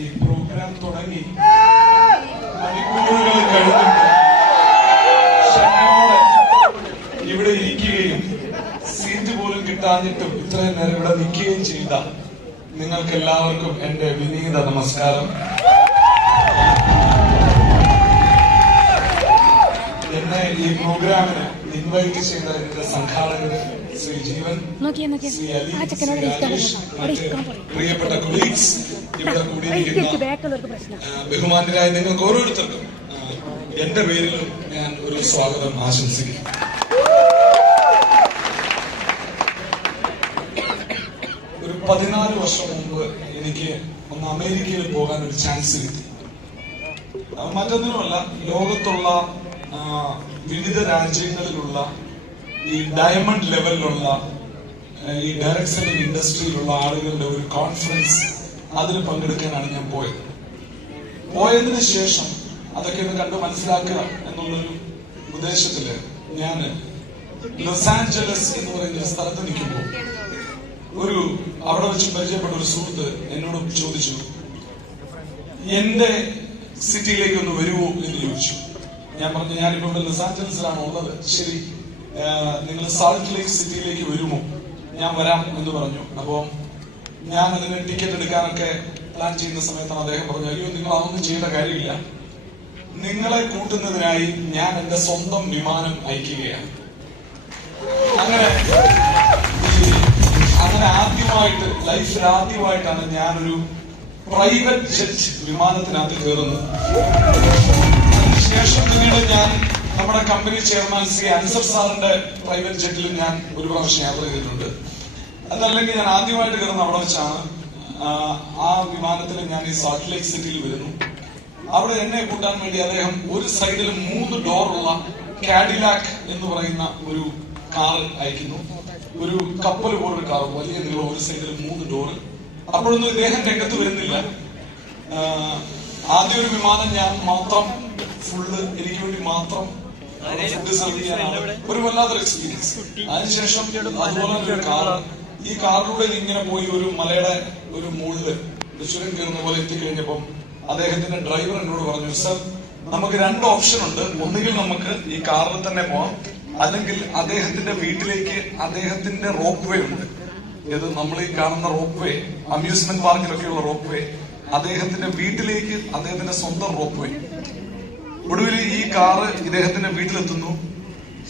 ഈ പ്രോഗ്രാം തുടങ്ങി മണിക്കൂറുകൾ കഴിഞ്ഞിട്ട് ക്ഷമയോടെ ഇവിടെ ഇരിക്കുകയും സീറ്റ് പോലും കിട്ടാഞ്ഞിട്ടും ഇത്രയും നേരം ഇവിടെ നിൽക്കുകയും ചെയ്ത നിങ്ങൾക്ക് എല്ലാവർക്കും എന്റെ വിനീത നമസ്കാരം. എന്നെ ഈ പ്രോഗ്രാമിന് ഇൻവൈറ്റ് ചെയ്ത എന്റെ സംഘാടകര് ശ്രീ ജീവൻ, ശ്രീ അലി, പ്രിയപ്പെട്ട കൊളീഗ്സ്, ഇവിടെ കൂടിയിരിക്കുന്ന ബഹുമാന്യരായ നിങ്ങൾക്ക് ഓരോരുത്തർക്കും എന്റെ പേരിലും ഞാൻ ഒരു സ്വാഗതം ആശംസിക്കുന്നു. ഒരു 14 വർഷം മുമ്പ് എനിക്ക് ഒന്ന് അമേരിക്കയിൽ പോകാൻ ഒരു ചാൻസ് കിട്ടി. മറ്റൊന്നുമല്ല, ലോകത്തുള്ള വിവിധ രാജ്യങ്ങളിലുള്ള ഈ ഡയമണ്ട് ലെവലിലുള്ള ഈ ഡയറക്ട് സെല്ലിംഗ് ഇൻഡസ്ട്രിയിലുള്ള ആളുകളുടെ ഒരു കോൺഫറൻസ്, അതിൽ പങ്കെടുക്കാനാണ് ഞാൻ പോയത്. പോയതിനു ശേഷം അതൊക്കെ ഒന്ന് കണ്ടു മനസ്സിലാക്കുക എന്നുള്ളൊരു ഉദ്ദേശത്തില് ഞാൻ ലോസ് ആഞ്ചലസ് എന്ന് പറയുന്ന സ്ഥലത്ത് നിൽക്കുമ്പോൾ അവിടെ വെച്ച് പരിചയപ്പെട്ട ഒരു സുഹൃത്ത് എന്നോട് ചോദിച്ചു, എന്റെ സിറ്റിയിലേക്ക് ഒന്ന് വരുമോ എന്ന് ചോദിച്ചു. ഞാൻ പറഞ്ഞു, ഞാനിപ്പോ ഇവിടെ ലോസ് ആഞ്ചലസിലാണ് ഉള്ളത്. ശരി, നിങ്ങൾ സാൾട്ട് ലേക്ക് സിറ്റിയിലേക്ക് വരുമോ? ഞാൻ വരാം എന്ന് പറഞ്ഞു. അപ്പോ ഞാൻ അതിന് ടിക്കറ്റ് എടുക്കാനൊക്കെ പ്ലാൻ ചെയ്യുന്ന സമയത്താണ് അദ്ദേഹം പറഞ്ഞു, അയ്യോ നിങ്ങൾ അതൊന്നും ചെയ്യേണ്ട കാര്യമില്ല, നിങ്ങളെ കൂട്ടുന്നതിനായി ഞാൻ എന്റെ സ്വന്തം വിമാനം അയക്കുകയാണ്. അങ്ങനെ ആദ്യമായിട്ട്, ലൈഫിൽ ആദ്യമായിട്ടാണ് ഞാനൊരു പ്രൈവറ്റ് ജെറ്റ് വിമാനത്തിനകത്ത് കയറുന്നത്. അതിനുശേഷം പിന്നീട് ഞാൻ നമ്മുടെ കമ്പനി ചെയർമാൻ ശ്രീ അൻസർ സാറിന്റെ പ്രൈവറ്റ് ജെറ്റിൽ ഞാൻ ഒരു പ്രാവശ്യം യാത്ര ചെയ്തിട്ടുണ്ട്. അതല്ലെങ്കിൽ ഞാൻ ആദ്യമായിട്ട് കയറുന്ന അവിടെ വെച്ചാണ്. ആ വിമാനത്തിൽ ഞാൻ ഈ സാൾട്ട് ലേക്ക് സിറ്റിയിൽ വരുന്നു. അവിടെ എന്നെ കൂട്ടാൻ വേണ്ടി അദ്ദേഹം ഒരു സൈഡിൽ 3 ഡോറുള്ള കാഡിലാക് എന്ന് പറയുന്ന ഒരു കാർ അയക്കുന്നു. ഒരു കപ്പൽ പോലൊരു കാർ, വലിയ നീളം, ഒരു സൈഡിൽ 3 ഡോറ്. അപ്പോഴൊന്നും ഇദ്ദേഹം രംഗത്ത് വരുന്നില്ല. ആദ്യ ഒരു വിമാനം ഞാൻ മാത്രം, ഫുള്ള് എനിക്ക് വേണ്ടി മാത്രം ഫുഡ് സെർവ് ചെയ്യാനാണ്. ഒരു വല്ലാത്തൊരു എക്സ്പീരിയൻസ്. അതിനുശേഷം അതുപോലെ ഒരു കാർ, ഈ കാറിലൂടെ ഇങ്ങനെ പോയി ഒരു മലയുടെ ഒരു മുകളില് ചുരം കയറുന്ന പോലെ എത്തിക്കഴിഞ്ഞപ്പം അദ്ദേഹത്തിന്റെ ഡ്രൈവർ എന്നോട് പറഞ്ഞു, സർ നമുക്ക് 2 ഓപ്ഷൻ ഉണ്ട്, ഒന്നുകിൽ നമുക്ക് ഈ കാറിൽ തന്നെ പോവാം, അല്ലെങ്കിൽ അദ്ദേഹത്തിന്റെ വീട്ടിലേക്ക് അദ്ദേഹത്തിന്റെ റോപ്പ് വേ ഉണ്ട്. ഇത് നമ്മൾ ഈ കാണുന്ന റോപ്പ് വേ, അമ്യൂസ്മെന്റ് പാർക്കിലൊക്കെയുള്ള റോപ്പ് വേ, അദ്ദേഹത്തിന്റെ വീട്ടിലേക്ക് അദ്ദേഹത്തിന്റെ സ്വന്തം റോപ്പ് വേ. ഒടുവിൽ ഈ കാറ് ഇദ്ദേഹത്തിന്റെ വീട്ടിലെത്തുന്നു.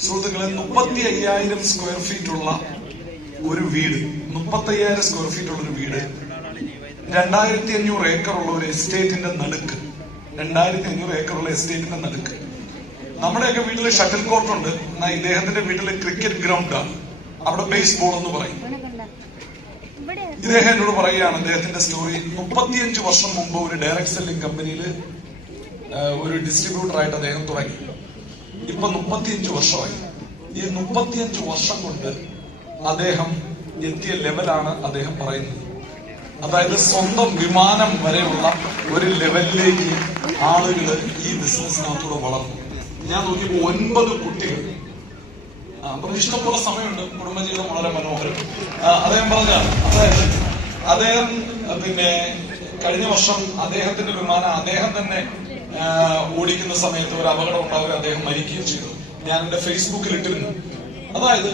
സുഹൃത്തുക്കളെ, 35,000 സ്ക്വയർ ഫീറ്റ് ഉള്ള ഒരു വീട്, 35,000 സ്ക്വയർ ഫീറ്റ് ഉള്ള ഒരു വീട്, 2500 ഏക്കർ ഉള്ള ഒരു എസ്റ്റേറ്റിന്റെ നടുക്ക്, 2500 ഏക്കർ ഉള്ള എസ്റ്റേറ്റിന്റെ നടുക്ക്. നമ്മുടെയൊക്കെ വീട്ടില് ഷട്ടിൽ കോർട്ടുണ്ട്, എന്നാൽ ഇദ്ദേഹത്തിന്റെ വീട്ടില് ക്രിക്കറ്റ് ഗ്രൗണ്ടാണ്. അവിടെ ബേസ്ബോൾ എന്ന് പറയും. ഇദ്ദേഹം എന്നോട് പറയുകയാണ് അദ്ദേഹത്തിന്റെ സ്റ്റോറി. 35 വർഷം മുമ്പ് ഒരു ഡയറക്ട് സെല്ലിംഗ് കമ്പനിയിൽ ഒരു ഡിസ്ട്രിബ്യൂട്ടർ ആയിട്ട് അദ്ദേഹം തുടങ്ങി. ഇപ്പൊ 35 വർഷമായി. ഈ 35 വർഷം കൊണ്ട് അദ്ദേഹം എത്തിയ ലെവലാണ് അദ്ദേഹം പറയുന്നത്. അതായത് സ്വന്തം വിമാനം വരെയുള്ള ഒരു ലെവലിലേക്ക് ആളുകൾ ഈ ബിസിനസ്സിനകത്തൂടെ വളർന്നു. ഞാൻ നോക്കിയപ്പോൾ 9 കുട്ടികൾ. നമുക്ക് ഇഷ്ടംപോലെ സമയമുണ്ട്, കുടുംബജീവിതം വളരെ മനോഹരം. അദ്ദേഹം പറഞ്ഞാണ്, അതായത് അദ്ദേഹം പിന്നെ കഴിഞ്ഞ വർഷം അദ്ദേഹത്തിന്റെ വിമാനം അദ്ദേഹം തന്നെ ഓടിക്കുന്ന സമയത്ത് ഒരു അപകടം ഉണ്ടാവുകയും അദ്ദേഹം മരിക്കുകയും ചെയ്തു. ഞാൻ എന്റെ ഫേസ്ബുക്കിൽ ഇട്ടിരുന്നു. അതായത്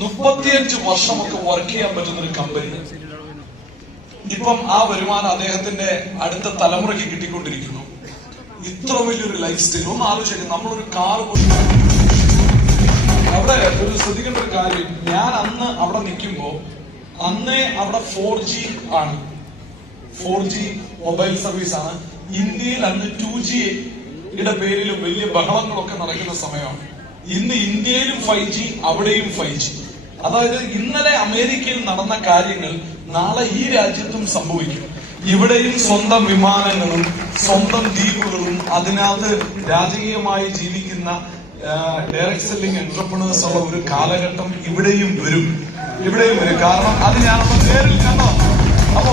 35 വർഷമൊക്കെ വർക്ക് ചെയ്യാൻ പറ്റുന്ന ഒരു കമ്പനി, ഇപ്പം ആ വരുമാനം അദ്ദേഹത്തിന്റെ അടുത്ത തലമുറയ്ക്ക് കിട്ടിക്കൊണ്ടിരിക്കുന്നു. ഇത്ര വലിയൊരു ലൈഫ് സ്റ്റൈൽ ഒന്ന് ആലോചിക്കും. നമ്മളൊരു കാർ അവിടെ ഒരു ശ്രദ്ധിക്കേണ്ട ഒരു കാര്യം, ഞാൻ അന്ന് അവിടെ നിൽക്കുമ്പോ അന്നേ അവിടെ 4G ആണ്, 4G മൊബൈൽ സർവീസ് ആണ്. ഇന്ത്യയിൽ അന്ന് 2G യുടെ പേരിൽ വലിയ ബഹളങ്ങളൊക്കെ നടക്കുന്ന സമയമാണ്. ഇന്ന് ഇന്ത്യയിലും 5G, അവിടെയും 5G. അതായത് ഇന്നലെ അമേരിക്കയിൽ നടന്ന കാര്യങ്ങൾ നാളെ ഈ രാജ്യത്തും സംഭവിക്കും. ഇവിടെയും സ്വന്തം വിമാനങ്ങളും സ്വന്തം ദ്വീപുകളും അതിനകത്ത് രാജകീയമായി ജീവിക്കുന്ന ഡയറക്ട് സെല്ലിംഗ് എന്റർപ്രണേഴ്സ് ഉള്ള ഒരു കാലഘട്ടം ഇവിടെയും വരും. കാരണം അത് ഞാനൊന്ന് നേരിൽ കണ്ടതാണ്. അപ്പൊ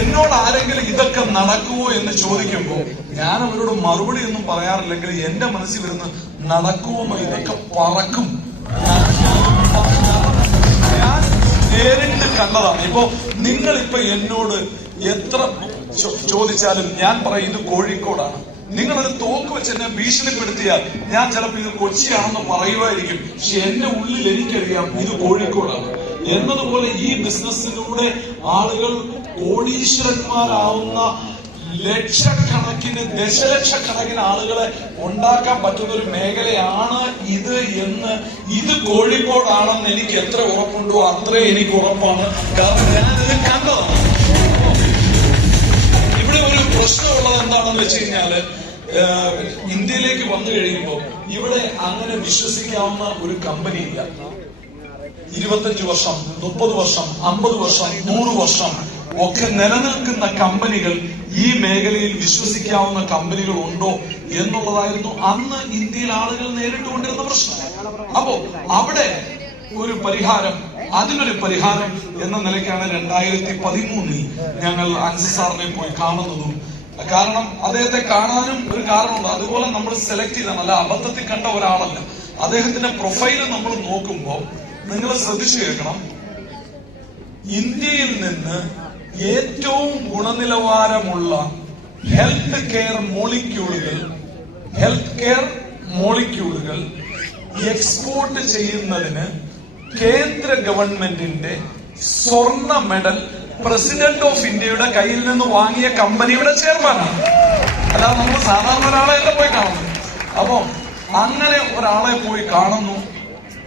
എന്നോട് ആരെങ്കിലും ഇതൊക്കെ നടക്കുമോ എന്ന് ചോദിക്കുമ്പോൾ ഞാൻ അവരോട് മറുപടി ഒന്നും പറയാറില്ലെങ്കിൽ എന്റെ മനസ്സിൽ വരുന്ന നടക്കുമോ, ഇതൊക്കെ പറക്കും. ഞാൻ നേരിട്ട് കണ്ടതാണ്. ഇപ്പൊ നിങ്ങളിപ്പൊ എന്നോട് എത്ര ചോദിച്ചാലും ഞാൻ പറയും ഇത് കോഴിക്കോടാണ്. നിങ്ങളൊരു തോക്ക് വെച്ച് എന്നെ ഭീഷണിപ്പെടുത്തിയാൽ ഞാൻ ചിലപ്പോൾ ഇത് കൊച്ചിയാണെന്ന് പറയുമായിരിക്കും. പക്ഷെ എന്റെ ഉള്ളിൽ എനിക്കറിയാം ഇത് കോഴിക്കോടാണ്. എന്നതുപോലെ ഈ ബിസിനസ്സിലൂടെ ആളുകൾ കോടീശ്വരന്മാരാവുന്ന ലക്ഷക്കണക്കിന് ദശലക്ഷക്കണക്കിന് ആളുകളെ ഉണ്ടാക്കാൻ പറ്റുന്ന ഒരു മേഖലയാണ് ഇത് എന്ന്, ഇത് കോഴിക്കോടാണെന്ന് എനിക്ക് എത്ര ഉറപ്പുണ്ടോ അത്രേ എനിക്ക് ഉറപ്പാണ്. കാരണം ഞാനിത് കണ്ടതാണ്. ഇവിടെ ഒരു പ്രശ്നമുള്ളത് എന്താണെന്ന് വെച്ച് കഴിഞ്ഞാല്, ഇന്ത്യയിലേക്ക് വന്നു കഴിയുമ്പോൾ ഇവിടെ അങ്ങനെ വിശ്വസിക്കാവുന്ന ഒരു കമ്പനി ഇല്ല. 25 വർഷം 30 വർഷം 50 വർഷം 100 വർഷം ഒക്കെ നിലനിൽക്കുന്ന കമ്പനികൾ, ഈ മേഖലയിൽ വിശ്വസിക്കാവുന്ന കമ്പനികൾ ഉണ്ടോ എന്നുള്ളതായിരുന്നു അന്ന് ഇന്ത്യയിൽ ആളുകൾ നേരിട്ടുകൊണ്ടിരുന്ന പ്രശ്നം. അപ്പോ അവിടെ ഒരു പരിഹാരം, അതിനൊരു പരിഹാരം എന്ന നിലയ്ക്കാണ് 2013 ഞങ്ങൾ അൻസർ സാറിനെ പോയി കാണുന്നതും. കാരണം അദ്ദേഹത്തെ കാണാനും ഒരു കാരണമുണ്ട്. അതുപോലെ നമ്മൾ സെലക്ട് ചെയ്താണ്, അല്ല അബദ്ധത്തിൽ കണ്ട ഒരാളല്ല. അദ്ദേഹത്തിന്റെ പ്രൊഫൈല് നമ്മൾ നോക്കുമ്പോൾ നിങ്ങൾ ശ്രദ്ധിച്ചു കേൾക്കണം. ഇന്ത്യയിൽ നിന്ന് ഏറ്റവും ഗുണനിലവാരമുള്ള ഹെൽത്ത് കെയർ മോളിക്യൂളുകൾ എക്സ്പോർട്ട് ചെയ്യുന്നതിന് കേന്ദ്ര ഗവൺമെന്റിന്റെ സ്വർണ്ണ മെഡൽ പ്രസിഡന്റ് ഓഫ് ഇന്ത്യയുടെ കയ്യിൽ നിന്ന് വാങ്ങിയ കമ്പനിയുടെ ചെയർമാനാണ്. അല്ലാതെ നമ്മൾ സാധാരണ ഒരാളെ പോയി കാണുന്നു. അപ്പോ അങ്ങനെ ഒരാളെ പോയി കാണുന്നു.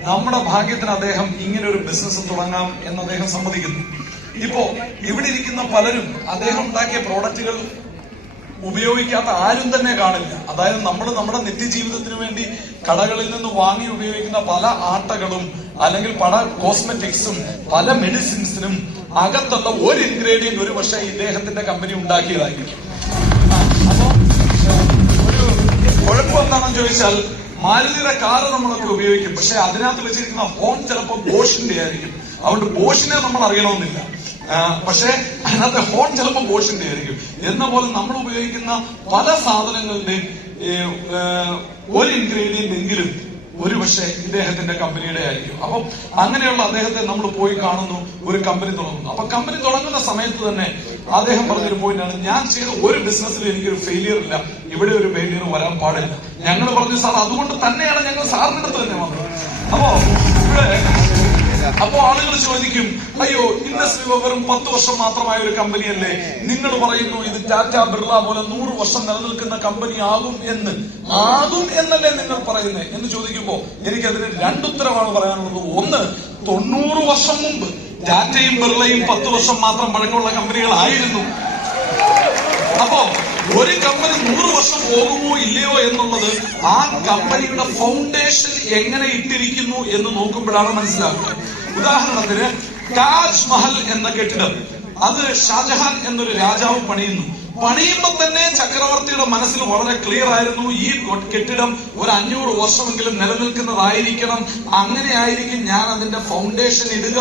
നമ്മുടെ ഭാഗ്യത്തിന് അദ്ദേഹം ഇങ്ങനെ ഒരു ബിസിനസ് തുടങ്ങാം എന്ന് അദ്ദേഹം സമ്മതിക്കുന്നു. ഇപ്പോ ഇവിടെ ഇരിക്കുന്ന പലരും അദ്ദേഹം ഉണ്ടാക്കിയ പ്രോഡക്റ്റുകൾ ഉപയോഗിക്കാത്ത ആരും തന്നെ കാണില്ല. അതായത് നമ്മൾ നമ്മുടെ നിത്യജീവിതത്തിന് വേണ്ടി കടകളിൽ നിന്ന് വാങ്ങി ഉപയോഗിക്കുന്ന പല ആട്ടകളും അല്ലെങ്കിൽ പല കോസ്മെറ്റിക്സും പല മെഡിസിൻസിനും അകത്തുള്ള ഒരു ഇൻഗ്രീഡിയന്റ് ഒരു പക്ഷേ ഇദ്ദേഹത്തിന്റെ കമ്പനി ഉണ്ടാക്കിയതായിരിക്കും. അപ്പോ ഒരു കുഴപ്പം എന്താണെന്ന് ചോദിച്ചാൽ, മാരുതിയുടെ കാറ് നമ്മളൊക്കെ ഉപയോഗിക്കും, പക്ഷെ അതിനകത്ത് വെച്ചിരിക്കുന്ന ഹോൺ ചിലപ്പോൾ ബോഷിന്റെ ആയിരിക്കും. അതുകൊണ്ട് ബോഷിനെ നമ്മൾ അറിയണമെന്നില്ല, പക്ഷെ അതിനകത്ത് ഹോൺ ചിലപ്പോൾ ബോഷിന്റെ ആയിരിക്കും. എന്ന പോലെ നമ്മൾ ഉപയോഗിക്കുന്ന പല സാധനങ്ങളുടെയും ഒരു ഇൻഗ്രീഡിയന്റ് എങ്കിലും ഒരു പക്ഷേ ഇദ്ദേഹത്തിന്റെ കമ്പനിയുടെ ആയിരിക്കും. അപ്പം അങ്ങനെയുള്ള അദ്ദേഹത്തെ നമ്മൾ പോയി കാണുന്നു, ഒരു കമ്പനി തുടങ്ങുന്നു. അപ്പൊ കമ്പനി തുടങ്ങുന്ന സമയത്ത് തന്നെ അദ്ദേഹം പറഞ്ഞൊരു പോയിന്റാണ്, ഞാൻ ചെയ്ത ഒരു ബിസിനസ്സിൽ എനിക്കൊരു ഫെയിലിയർ ഇല്ല, ഇവിടെ ഒരു ഫെയിലിയർ വരാൻ പാടില്ല. ഞങ്ങൾ പറഞ്ഞു, സാർ അതുകൊണ്ട് തന്നെയാണ് ഞങ്ങൾ സാറിന്റെ അടുത്ത് തന്നെ വന്നത്. അപ്പോ ആളുകൾ ചോദിക്കും, അയ്യോ ഇൻഡസ്ട്രി വെറും 10 വർഷം മാത്രമായ ഒരു കമ്പനിയല്ലേ, നിങ്ങൾ പറയുന്നു ഇത് ടാറ്റ ബിർള പോലെ 100 വർഷം നിലനിൽക്കുന്ന കമ്പനി ആകും എന്നല്ലേ നിങ്ങൾ പറയുന്നത് എന്ന് ചോദിക്കുമ്പോ എനിക്കതിന് 2 ഉത്തരമാണ് പറയാനുള്ളത്. ഒന്ന്, 90 വർഷം മുമ്പ് ടാറ്റയും ബിർളയും 10 വർഷം മാത്രം പഴക്കമുള്ള കമ്പനികളായിരുന്നു. അപ്പോ ഒരു കമ്പനി 100 വർഷം പോകുമോ ഇല്ലയോ എന്നുള്ളത് ആ കമ്പനിയുടെ ഫൗണ്ടേഷൻ എങ്ങനെ ഇട്ടിരിക്കുന്നു എന്ന് നോക്കുമ്പോഴാണ് മനസ്സിലാക്കുക. ഉദാഹരണത്തിന് താജ്മഹൽ എന്ന കെട്ടിടം, അത് ഷാജഹാൻ എന്നൊരു രാജാവ് പണിയുമ്പോൾ തന്നെ ചക്രവർത്തിയുടെ മനസ്സിൽ വളരെ ക്ലിയർ ആയിരുന്നു, ഈ കെട്ടിടം ഒരു 500 വർഷമെങ്കിലും നിലനിൽക്കുന്നതായിരിക്കണം, അങ്ങനെയായിരിക്കും ഞാൻ അതിന്റെ ഫൗണ്ടേഷൻ ഇടുക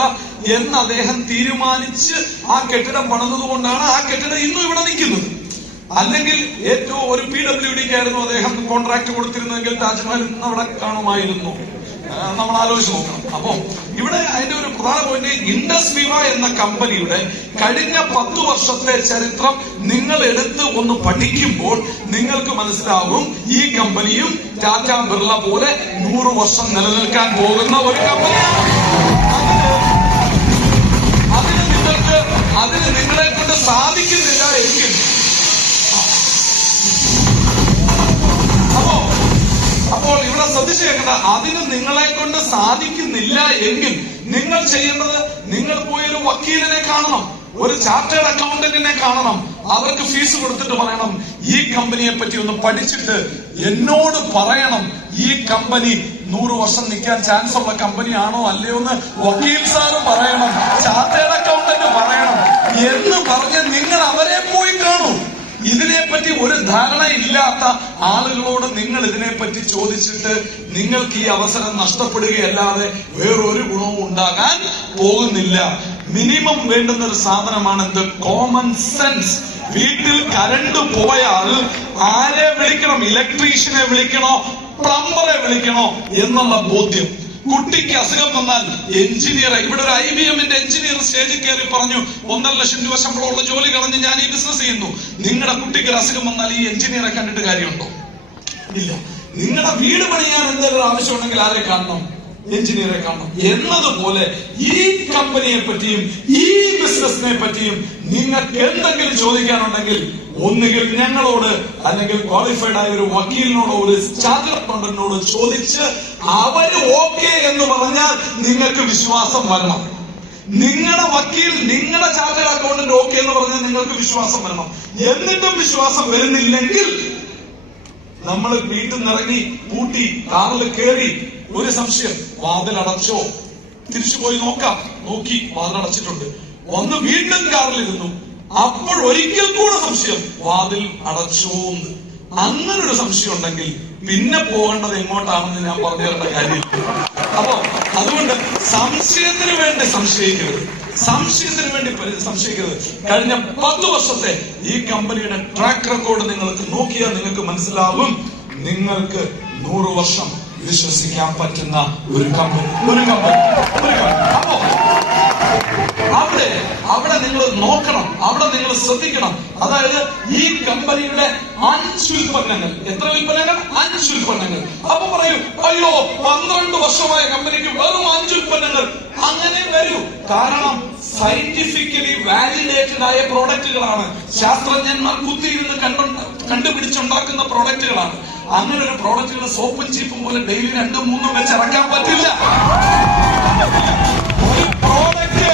എന്ന് അദ്ദേഹം തീരുമാനിച്ച് ആ കെട്ടിടം പണിതുകൊണ്ടാണ് ആ കെട്ടിടം ഇന്നും ഇവിടെ നിൽക്കുന്നത്. അല്ലെങ്കിൽ ഏറ്റവും ഒരു PWDക്കായിരുന്നു അദ്ദേഹം കോൺട്രാക്ട് കൊടുത്തിരുന്നെങ്കിൽ താജ്മഹൽ ഇന്ന് അവിടെ കാണുമായിരുന്നു. നമ്മൾ ആലോചിച്ച് നോക്കണം. അപ്പൊ ഇവിടെ അതിന്റെ ഒരു പ്രധാന പോയിന്റ്, ഇൻഡസ് വിവ എന്ന കമ്പനിയുടെ കഴിഞ്ഞ 10 വർഷത്തെ ചരിത്രം നിങ്ങൾ എടുത്ത് ഒന്ന് പഠിക്കുമ്പോൾ നിങ്ങൾക്ക് മനസ്സിലാകും, ഈ കമ്പനിയും ടാറ്റ ബിർള പോലെ 100 വർഷം നിലനിൽക്കാൻ പോകുന്ന ഒരു കമ്പനിയാണ്. അതിന് നിങ്ങളെ കൊണ്ട് സാധിക്കുന്നില്ല എങ്കിൽ, അപ്പോൾ ഇവിടെ ശ്രദ്ധിച്ചു കേൾക്കണ്ട, അതിന് നിങ്ങളെ കൊണ്ട് സാധിക്കുന്നില്ല എങ്കിൽ നിങ്ങൾ ചെയ്യേണ്ടത്, നിങ്ങൾ പോയൊരു വക്കീലിനെ കാണണം, ഒരു ചാർട്ടേഡ് അക്കൗണ്ടന്റിനെ കാണണം. അവർക്ക് ഫീസ് കൊടുത്തിട്ട് പറയണം, ഈ കമ്പനിയെ പറ്റി ഒന്ന് പഠിച്ചിട്ട് എന്നോട് പറയണം, ഈ കമ്പനി 100 വർഷം നിൽക്കാൻ ചാൻസ് ഉള്ള കമ്പനിയാണോ അല്ലയോ എന്ന് വക്കീൽ സാറ് പറയണം, ചാർട്ടേഡ് അക്കൗണ്ടന്റ് പറയണം എന്ന് പറഞ്ഞ് നിങ്ങൾ അവരെ പോയി കാണൂ. ഇതിനെപ്പറ്റി ഒരു ധാരണ ഇല്ലാത്ത ആളുകളോട് നിങ്ങൾ ഇതിനെപ്പറ്റി ചോദിച്ചിട്ട് നിങ്ങൾക്ക് ഈ അവസരം നഷ്ടപ്പെടുകയല്ലാതെ വേറൊരു ഗുണവും ഉണ്ടാകാൻ പോകുന്നില്ല. മിനിമം വേണ്ടുന്ന ഒരു സാധനമാണ് എന്ത്? Common sense. വീട്ടിൽ കരണ്ട് പോയാൽ ആരെ വിളിക്കണം? ഇലക്ട്രീഷ്യനെ വിളിക്കണോ പ്ലംബറെ വിളിക്കണോ എന്നുള്ള ബോധ്യം. കുട്ടിക്ക് അസുഖം വന്നാൽ എഞ്ചിനീയർ, ഇവിടെ ഒരു IBM-ന്റെ എഞ്ചിനീയർ സ്റ്റേജിൽ കയറി പറഞ്ഞു 1.5 ലക്ഷം രൂപ ശമ്പളമുള്ള ജോലി കളഞ്ഞ് ഞാൻ ഈ ബിസിനസ് ചെയ്യുന്നു. നിങ്ങളുടെ കുട്ടിക്ക് ഒരു അസുഖം വന്നാൽ ഈ എഞ്ചിനീയറെ കണ്ടിട്ട് കാര്യമുണ്ടോ? ഇല്ല. നിങ്ങളുടെ വീട് പണിയാൻ എന്തെങ്കിലും ആവശ്യമുണ്ടെങ്കിൽ ആരെ കാണണം? എഞ്ചിനീയറെ കാണണം. എന്നതുപോലെ ഈ കമ്പനിയെ പറ്റിയും ഈ ബിസിനസിനെ പറ്റിയും നിങ്ങൾക്ക് എന്തെങ്കിലും ചോദിക്കാനുണ്ടെങ്കിൽ ഒന്നുകിൽ ഞങ്ങളോട്, അല്ലെങ്കിൽ ക്വാളിഫൈഡ് ആയ ഒരു വക്കീലിനോടോ ഒരു ചാർട്ടേഡ് അക്കൗണ്ടന്റിനോട് ചോദിച്ച് അവര് ഓക്കെ എന്ന് പറഞ്ഞാൽ നിങ്ങൾക്ക് വിശ്വാസം വരണം. നിങ്ങളുടെ വക്കീൽ, നിങ്ങളുടെ ചാർട്ടേഡ് അക്കൗണ്ടന്റ് ഓക്കെ എന്ന് പറഞ്ഞാൽ നിങ്ങൾക്ക് വിശ്വാസം വരണം. എന്നിട്ടും വിശ്വാസം വരുന്നില്ലെങ്കിൽ നമ്മൾ വീട്ടിൽ നിന്നിറങ്ങി പൂട്ടി കാറിൽ കയറി ഒരു സംശയം, വാതിലടച്ചോ? തിരിച്ചുപോയി നോക്കാം. നോക്കി വാതിലടച്ചിട്ടുണ്ട്. ഒന്ന് വീണ്ടും കാറിലിരുന്നു. അപ്പോൾ ഒരിക്കൽ കൂടെ സംശയം, വാതിൽ അടച്ചോന്ന്. അങ്ങനെ ഒരു സംശയം ഉണ്ടെങ്കിൽ പിന്നെ പോകേണ്ടത് എങ്ങോട്ടാണെന്ന് ഞാൻ പറഞ്ഞു തരേണ്ട കാര്യമില്ല. അപ്പോ അതുകൊണ്ട് സംശയത്തിന് വേണ്ടി സംശയിക്കരുത്, സംശയത്തിന് വേണ്ടി സംശയിക്കരുത്. കഴിഞ്ഞ 10 വർഷത്തെ ഈ കമ്പനിയുടെ ട്രാക്ക് റെക്കോർഡ് നിങ്ങൾക്ക് നോക്കിയാൽ നിങ്ങൾക്ക് മനസ്സിലാവും, നിങ്ങൾക്ക് 100 വർഷം വിശ്വസിക്കാൻ പറ്റുന്ന ഒരു കമ്പനി. അപ്പോ അവിടെ നിങ്ങൾ നോക്കണം, അവിടെ നിങ്ങൾ ശ്രദ്ധിക്കണം. അതായത് ഈ കമ്പനിയുടെ 5 ഉൽപ്പന്നങ്ങൾ. എത്ര ഉൽപ്പന്നങ്ങൾ? 5 ഉൽപ്പന്നങ്ങൾ. അപ്പൊ പറയൂ, അയ്യോ 12 വർഷമായ കമ്പനിക്ക് വെറും 5 ഉൽപ്പന്നങ്ങൾ. അങ്ങനെ വരൂ. കാരണം സയന്റിഫിക്കലി വാലിഡേറ്റഡ് ആയ പ്രോഡക്റ്റുകളാണ്. ശാസ്ത്രജ്ഞന്മാർ കുത്തിയിരുന്ന് കണ്ടുപിടിച്ചുണ്ടാക്കുന്ന പ്രോഡക്റ്റുകളാണ്. അങ്ങനെ ഒരു പ്രോഡക്റ്റുകൾ സോപ്പും ചീപ്പും പോലെ ഡെയിലി 2-3 വെച്ച് ഇറക്കാൻ പറ്റില്ല. ഒരു പ്രോഡക്റ്റ്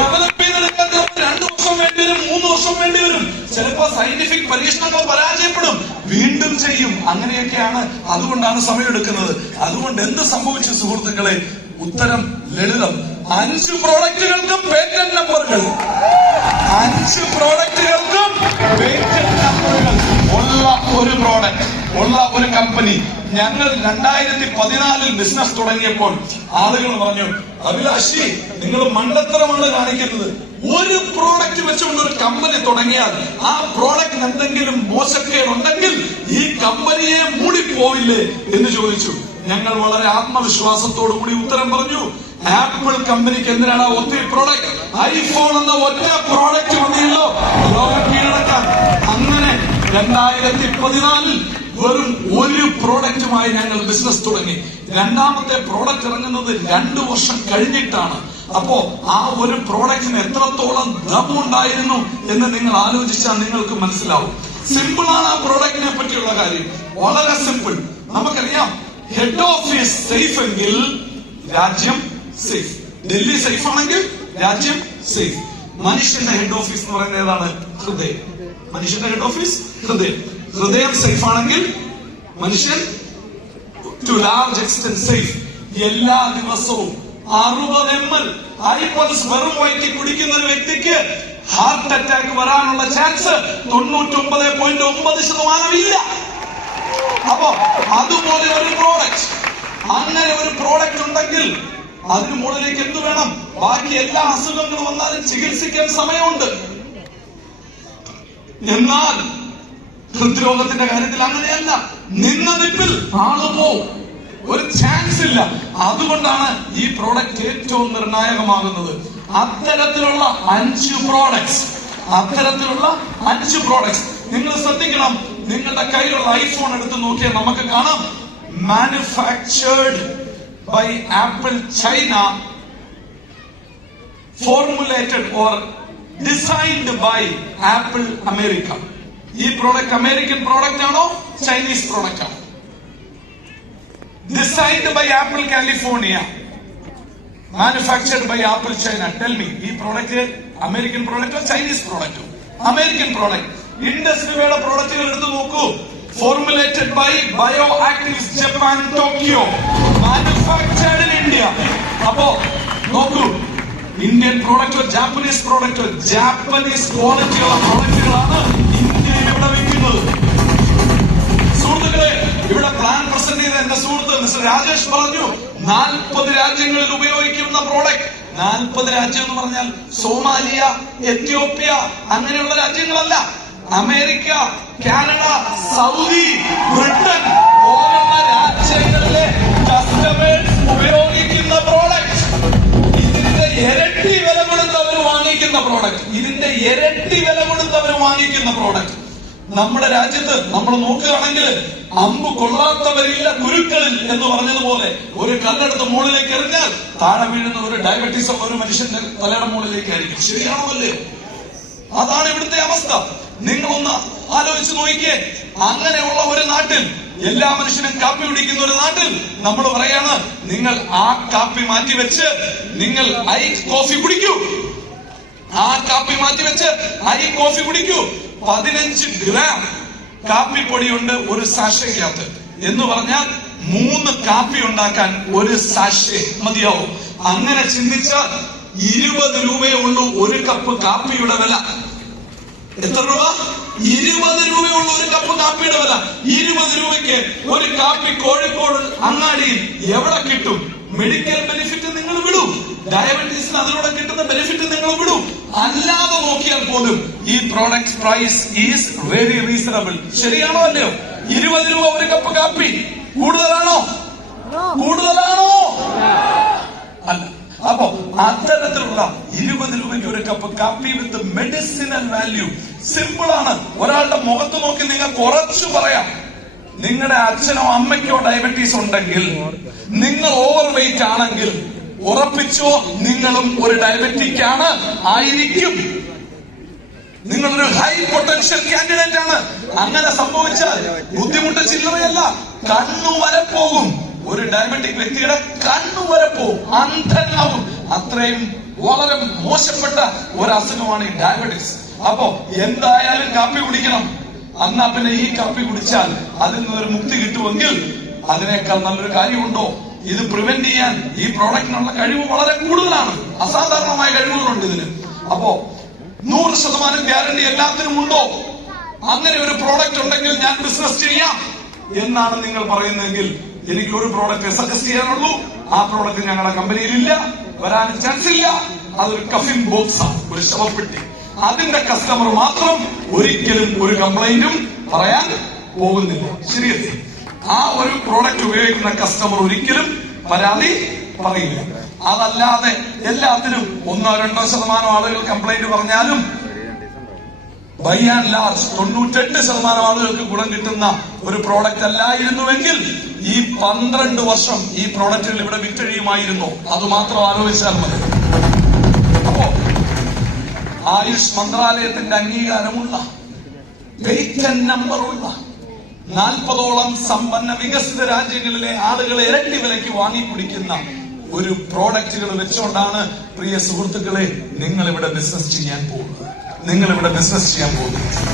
ഡെവലപ്പ് ചെയ്തെടുക്കാൻ 2 വർഷം വേണ്ടി വരും, 3 വർഷം വേണ്ടി വരും. ചിലപ്പോ സയന്റിഫിക് പരീക്ഷണങ്ങൾ പരാജയപ്പെടും, വീണ്ടും ചെയ്യും. അങ്ങനെയൊക്കെയാണ്. അതുകൊണ്ടാണ് സമയമെടുക്കുന്നത്. അതുകൊണ്ട് എന്ത് സംഭവിച്ചു സുഹൃത്തുക്കളെ? ഉത്തരം ലളിതം. 5 പ്രോഡക്റ്റുകൾക്കും പേറ്റന്റ് നമ്പറുകൾ. 5 പ്രോഡക്റ്റുകൾക്കും പേറ്റന്റ് നമ്പറുകൾ ഉള്ള ഒരു പ്രോഡക്റ്റ് ഉള്ള ഒരു കമ്പനി. ഞങ്ങൾ 2014 ബിസിനസ് തുടങ്ങിയപ്പോൾ ആളുകൾ പറഞ്ഞു, അഭിലാഷി നിങ്ങൾ മണ്ടത്തരമാണ് കാണിക്കുന്നത്. ഒരു പ്രോഡക്റ്റ് വെച്ചുകൊണ്ട് ഒരു കമ്പനി തുടങ്ങിയാൽ ആ പ്രോഡക്റ്റിന് എന്തെങ്കിലും മോശക്കേടുണ്ടെങ്കിൽ ഈ കമ്പനിയെ മൂടിപ്പോയില്ലേ എന്ന് ചോദിച്ചു. ഞങ്ങൾ വളരെ ആത്മവിശ്വാസത്തോടു കൂടി ഉത്തരം പറഞ്ഞു, ആപ്പിൾ കമ്പനിക്ക് എന്തിനാണ് ഒത്തിരി പ്രോഡക്റ്റ്? ഐഫോൺ എന്ന ഒറ്റ പ്രോഡക്റ്റ് മതിയല്ലോ ലോകം കീഴടക്കാൻ. അങ്ങനെ 2014 വെറും ഒരു പ്രോഡക്റ്റുമായി ഞങ്ങൾ ബിസിനസ് തുടങ്ങി. രണ്ടാമത്തെ പ്രോഡക്റ്റ് ഇറങ്ങുന്നത് 2 വർഷം കഴിഞ്ഞിട്ടാണ്. അപ്പോ ആ ഒരു പ്രോഡക്റ്റിന് എത്രത്തോളം ദമ്മുണ്ടായിരുന്നു എന്ന് നിങ്ങൾ ആലോചിച്ചാൽ നിങ്ങൾക്ക് മനസ്സിലാവും. സിമ്പിൾ ആണ് ആ പ്രോഡക്റ്റിനെ പറ്റിയുള്ള കാര്യം, വളരെ സിമ്പിൾ. നമുക്കറിയാം, ഹെഡ് ഓഫീസ് സേഫ് എങ്കിൽ രാജ്യം സേഫ്. ഡൽഹി സേഫ് ആണെങ്കിൽ രാജ്യം സേഫ്. മനുഷ്യന്റെ ഹെഡ് ഓഫീസ് എന്ന് പറയുന്നത് ഏതാണ്? ഹൃദയം. മനുഷ്യന്റെ ഹെഡ് ഓഫീസ് ഹൃദയം. ഹൃദയം സേഫ് ആണെങ്കിൽ മനുഷ്യൻ ടു ലാർജ് എക്സ്റ്റെന്റ് സേഫ്. എല്ലാ ദിവസവും 60 ml ഐപൾസ് വെറും വയറ്റിൽ കുടിക്കുന്ന ഒരു വ്യക്തിക്ക് ഹാർട്ട് അറ്റാക്ക് വരാനുള്ള ചാൻസ് 99.9% ഇല്ല. അപ്പോ അതുപോലെ ഒരു പ്രോഡക്റ്റ്, അങ്ങനെ ഒരു പ്രോഡക്റ്റ് ഉണ്ടെങ്കിൽ അതിന് മുകളിലേക്ക് എന്ത് വേണം? ബാക്കി എല്ലാ അസുഖങ്ങളും വന്നാലും ചികിത്സിക്കാൻ സമയമുണ്ട്. എന്നാൽ ഹൃദ്രോഗത്തിന്റെ കാര്യത്തിൽ അങ്ങനെയല്ല. നിന്ന നിപ്പിൽ ആള് പോവും, ഒരു ചാൻസ് ഇല്ല. അതുകൊണ്ടാണ് ഈ പ്രോഡക്റ്റ് ഏറ്റവും നിർണായകമാകുന്നത്. അത്തരത്തിലുള്ള 5 പ്രോഡക്ട്സ് നിങ്ങൾ ശ്രദ്ധിക്കണം. നിങ്ങളുടെ കയ്യിലുള്ള ഐഫോൺ എടുത്ത് നോക്കിയാൽ നമുക്ക് കാണാം, manufactured by Apple China, formulated or designed by Apple America. ഈ പ്രോഡക്റ്റ് അമേരിക്കൻ പ്രോഡക്റ്റ് ആണോ ചൈനീസ് പ്രോഡക്റ്റ് ആണോ? Designed by Apple California, manufactured by Apple China. Tell me, ഈ പ്രോഡക്റ്റ് അമേരിക്കൻ പ്രോഡക്റ്റോ ചൈനീസ് പ്രോഡക്റ്റോ? American product. ഇൻഡസ്ട്രിയുടെ പ്രോഡക്റ്റുകൾ എടുത്തു നോക്കൂ. Formulated by bio actives Japan Tokyo, manufactured in India. അപ്പോ നോക്കൂ, ഇന്ത്യൻ പ്രോഡക്റ്റോ ജാപ്പനീസ് പ്രോഡക്റ്റോ? ജാപ്പനീസ് ക്വാളിറ്റിയുള്ള പ്രോഡക്റ്റുകളാണ് ഇന്ത്യയിൽ ഇവിടെ വിൽക്കുന്നത്. സുഹൃത്തുക്കളെ, ഇവിടെ പ്ലാൻ പ്രസന്റ് ചെയ്ത എന്റെ സുഹൃത്ത് മിസ്റ്റർ രാജേഷ് പറഞ്ഞു 40 രാജ്യങ്ങളിൽ ഉപയോഗിക്കുന്ന പ്രോഡക്റ്റ്. 40 രാജ്യം എന്ന് പറഞ്ഞാൽ സോമാലിയ, എത്യോപ്യ അങ്ങനെയുള്ള രാജ്യങ്ങളല്ല. അമേരിക്ക, കാനഡ, സൗദി, ബ്രിട്ടൻ പോലുള്ള രാജ്യങ്ങളിലെ കസ്റ്റമേഴ്സ് ഉപയോഗിക്കുന്ന വാങ്ങിക്കുന്ന പ്രോഡക്റ്റ്, ഇതിന്റെ ഇരട്ടി വില കൊടുത്ത് അവർ വാങ്ങിക്കുന്ന പ്രോഡക്റ്റ്. നമ്മുടെ രാജ്യത്ത് നമ്മൾ നോക്കുകയാണെങ്കിൽ അമ്പ് കൊള്ളാത്തവരില്ല ഗുരുക്കളിൽ എന്ന് പറഞ്ഞതുപോലെ ഒരു കല്ലെടുത്ത് മുകളിലേക്ക് എറിഞ്ഞാൽ താഴെ വീഴുന്ന ഒരു ഡയബറ്റീസ് ഒരു മനുഷ്യന്റെ തലയുടെ മുകളിലേക്കായിരിക്കും. ശരിയാണോ അല്ലയോ? അതാണ് ഇവിടുത്തെ അവസ്ഥ. നിങ്ങളൊന്ന് ആലോചിച്ച് നോക്കിയേ. അങ്ങനെയുള്ള ഒരു നാട്ടിൽ, എല്ലാ മനുഷ്യനും കാപ്പി കുടിക്കുന്ന ഒരു നാട്ടിൽ നമ്മൾ പറയാണ്, നിങ്ങൾ ആ കാപ്പി മാറ്റിവെച്ച് നിങ്ങൾ ഐ കോഫി കുടിക്കൂ. ആ കാപ്പി മാറ്റിവെച്ച് ഐ കോഫി കുടിക്കൂ. 15 ഗ്രാം കാപ്പിപ്പൊടിയുണ്ട് ഒരു സാഷയ്ക്കകത്ത് എന്ന് പറഞ്ഞാൽ 3 കാപ്പി ഉണ്ടാക്കാൻ ഒരു സാഷേ മതിയാവും. അങ്ങനെ ചിന്തിച്ചാൽ 20 രൂപയേ ഉള്ളൂ ഒരു കപ്പ് കാപ്പിയുടെ വില. എത്ര രൂപ? 20 രൂപയുള്ള ഒരു കപ്പ് കാപ്പിയുടെ വില. 20 രൂപയ്ക്ക് ഒരു കാപ്പി കോഴിക്കോട് അങ്ങാടിയിൽ എവിടെ കിട്ടും? മെഡിക്കൽ ബെനിഫിറ്റ് നിങ്ങൾ വിടും, ഡയബറ്റീസിന് അതിലൂടെ കിട്ടുന്ന ബെനിഫിറ്റ് നിങ്ങൾ വിടും. അല്ലാതെ നോക്കിയാൽ പോലും ഈ product price is very reasonable. ശരിയാണോ അല്ലയോ? 20 രൂപ ഒരു കപ്പ് കാപ്പി കൂടുതലാണോ? കൂടുതലാണോ? അല്ല. അപ്പോ അത്തരത്തിലുള്ള 20 രൂപയ്ക്ക് ഒരു കപ്പ് കാപ്പി വിത്ത് മെഡിസിനൽ വാല്യൂ. സിമ്പിൾ ആണ്. ഒരാളുടെ മുഖത്ത് നോക്കി നിങ്ങൾ കുറച്ചു പറയാം. നിങ്ങളുടെ അച്ഛനോ അമ്മയ്ക്കോ ഡയബറ്റീസ് ഉണ്ടെങ്കിൽ, നിങ്ങൾ ഓവർ വെയിറ്റ് ആണെങ്കിൽ ഉറപ്പിച്ചോ നിങ്ങളും ഒരു ഡയബറ്റിക് ആണ്, ആയിരിക്കും. നിങ്ങളൊരു ഹൈ പൊട്ടൻഷ്യൽ കാൻഡിഡേറ്റ് ആണ്. അങ്ങനെ സംഭവിച്ചാൽ ബുദ്ധിമുട്ട് ചില്ലറയല്ല, കണ്ണു വരെ പോകും. ഒരു ഡയബറ്റിക് വ്യക്തിയുടെ കണ്ണു വരെ പോകും, അന്ധനാവും. അത്രയും വളരെ മോശപ്പെട്ട ഒരു അസുഖമാണ് ഈ ഡയബറ്റിക്സ്. അപ്പോ എന്തായാലും കാപ്പി കുടിക്കണം. എന്നാ പിന്നെ ഈ കാപ്പി കുടിച്ചാൽ അതിൽ നിന്നൊരു മുക്തി കിട്ടുമെങ്കിൽ അതിനേക്കാൾ നല്ലൊരു കാര്യമുണ്ടോ? ഇത് പ്രിവെന്റ് ചെയ്യാൻ ഈ പ്രോഡക്റ്റിനുള്ള കഴിവ് വളരെ കൂടുതലാണ്. അസാധാരണമായ കഴിവുകളുണ്ട് ഇതിന്. അപ്പോ 100% ഗ്യാരണ്ടി എല്ലാത്തിനും ഉണ്ടോ? അങ്ങനെ ഒരു പ്രോഡക്റ്റ് ഉണ്ടെങ്കിൽ ഞാൻ ബിസിനസ് ചെയ്യാം എന്നാണ് നിങ്ങൾ പറയുന്നതെങ്കിൽ എനിക്കൊരു പ്രോഡക്റ്റ് സജസ്റ്റ് ചെയ്യാനുള്ളൂ. ആ പ്രോഡക്റ്റ് ഞങ്ങളുടെ കമ്പനിയിൽ ഇല്ല, വരാൻ ചാൻസ് ഇല്ല. അതൊരു കഫിൻ ബോക്സ്, ഒരു ശവപ്പെട്ടി. അതിന്റെ കസ്റ്റമർ മാത്രം ഒരിക്കലും ഒരു കംപ്ലൈന്റും പറയാൻ പോകുന്നില്ല. ശരിയല്ലേ? ആ ഒരു പ്രോഡക്റ്റ് ഉപയോഗിക്കുന്ന കസ്റ്റമർ ഒരിക്കലും പരാതി പറയില്ല. അതല്ലാതെ എല്ലാത്തിനും 1-2% ആളുകൾ കംപ്ലൈന്റ് പറഞ്ഞാലും ബൈ ആൻഡ് ലാർജ് 98% ആളുകൾക്ക് ഗുണം കിട്ടുന്ന ഒരു പ്രോഡക്റ്റ് അല്ലായിരുന്നുവെങ്കിൽ ഈ 12 വർഷം ഈ പ്രോഡക്റ്റുകൾ ഇവിടെ വിറ്റഴിയുമായിരുന്നു. അത് മാത്രം ആലോചിച്ചാൽ മതി. അപ്പോ ആയുഷ് മന്ത്രാലയത്തിന്റെ അംഗീകാരമുള്ള പേറ്റന്റ് നമ്പറുള്ള 40ഓളം സമ്പന്ന വികസിത രാജ്യങ്ങളിലെ ആളുകൾ ഇരട്ടി വിലയ്ക്ക് വാങ്ങിക്കുടിക്കുന്ന ഒരു പ്രോഡക്റ്റുകൾ വെച്ചുകൊണ്ടാണ് പ്രിയ സുഹൃത്തുക്കളെ നിങ്ങൾ ഇവിടെ ബിസിനസ് ചെയ്യാൻ പോകുന്നത്.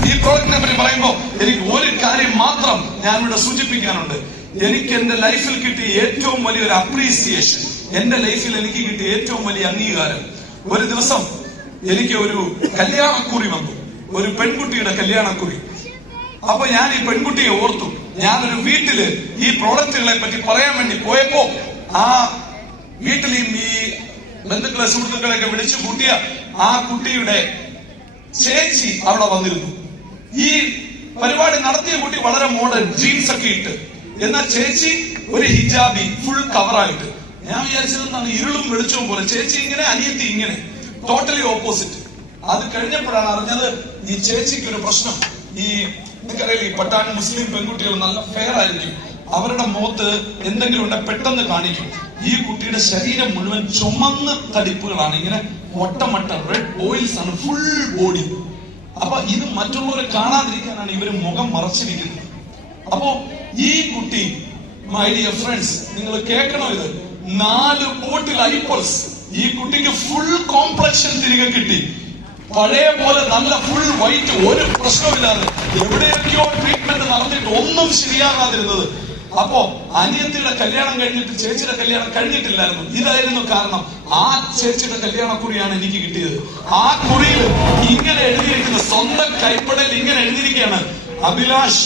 ഈ പ്രോഡക്റ്റിനെ പറ്റി പറയുമ്പോൾ എനിക്ക് ഒരു കാര്യം മാത്രം ഞാൻ ഇവിടെ സൂചിപ്പിക്കാനുണ്ട്. എനിക്ക് എന്റെ ലൈഫിൽ കിട്ടിയ ഏറ്റവും വലിയൊരു അപ്രീസിയേഷൻ, എന്റെ ലൈഫിൽ എനിക്ക് കിട്ടിയ ഏറ്റവും വലിയ അംഗീകാരം, ഒരു ദിവസം എനിക്ക് ഒരു കല്യാണക്കുറി വന്നു, ഒരു പെൺകുട്ടിയുടെ കല്യാണക്കുറി. അപ്പൊ ഞാൻ ഈ പെൺകുട്ടിയെ ഓർത്തു. ഞാനൊരു വീട്ടില് ഈ പ്രോഡക്റ്റുകളെ പറ്റി പറയാൻ വേണ്ടി പോയപ്പോ ആ വീട്ടിലെയും ഈ ബന്ധുക്കളെ സുഹൃത്തുക്കളെയൊക്കെ വിളിച്ചു കൂട്ടിയ ആ കുട്ടിയുടെ ചേച്ചി അവിടെ വന്നിരുന്നു. ഈ പരിപാടി നടത്തിയ കുട്ടി വളരെ മോഡേൺ ജീൻസ് ഒക്കെ ഇട്ട്, എന്നാൽ ചേച്ചി ഒരു ഹിജാബി ഫുൾ കവറായിട്ട്. ഞാൻ വിചാരിച്ചതെന്നാണ് ഇരുളും വെളിച്ചവും പോലെ. ചേച്ചി ഇങ്ങനെ, അനിയത്തി ഇങ്ങനെ, ടോട്ടലി ഓപ്പോസിറ്റ്. അത് കഴിഞ്ഞപ്പോഴാണ് അറിഞ്ഞത് ഈ ചേച്ചിക്ക് ഒരു പ്രശ്നം. ഈ നിങ്ങൾക്കറിയില്ല, ഈ പട്ടാൻ മുസ്ലിം പെൺകുട്ടികൾ നല്ല ഫെയർ ആയിരിക്കും. അവരുടെ മുഖത്ത് എന്തെങ്കിലും ഉണ്ടെ പെട്ടെന്ന് കാണിക്കും. ഈ കുട്ടിയുടെ ശരീരം മുഴുവൻ ചുമന്ന തടിപ്പുകളാണ്, ഇങ്ങനെ മൊട്ട റെഡ് ഓയിൽസ് ആണ് ഫുൾ ബോഡി. അപ്പൊ ഇത് മറ്റുള്ളവരെ കാണാതിരിക്കാനാണ് ഇവര് മുഖം മറച്ചിരിക്കുന്നത്. അപ്പോ ഈ കുട്ടി, മൈ ഡിയർ ഫ്രണ്ട്സ്, നിങ്ങൾ കേൾക്കണോ ഇത്, 4 ബോട്ടിൽ ഐപ്പിൾസ്. ഈ കുട്ടിക്ക് ഫുൾ കോംപ്ലക്ഷൻ തിരികെ കിട്ടി. പഴയ പോലെ നല്ല ഫുൾ വൈറ്റ്, ഒരു പ്രശ്നമില്ലാതെ. എവിടെയൊക്കെയോ ട്രീറ്റ്മെന്റ് നടത്തിയിട്ട് ഒന്നും ശരിയാകാതിരുന്നത്. അപ്പോ അനിയത്തിയുടെ കല്യാണം കഴിഞ്ഞിട്ട് ചേച്ചിയുടെ കല്യാണം കഴിഞ്ഞിട്ടില്ലായിരുന്നു. ഇതായിരുന്നു കാരണം. ആ ചേച്ചിയുടെ കല്യാണക്കുറിയാണ് എനിക്ക് കിട്ടിയത്. ആ കുറിയിൽ ഇങ്ങനെ എഴുതിയിരിക്കുന്ന, സ്വന്തം കൈപ്പടയിൽ ഇങ്ങനെ എഴുതിയിരിക്കുകയാണ്, അഭിലാഷ്,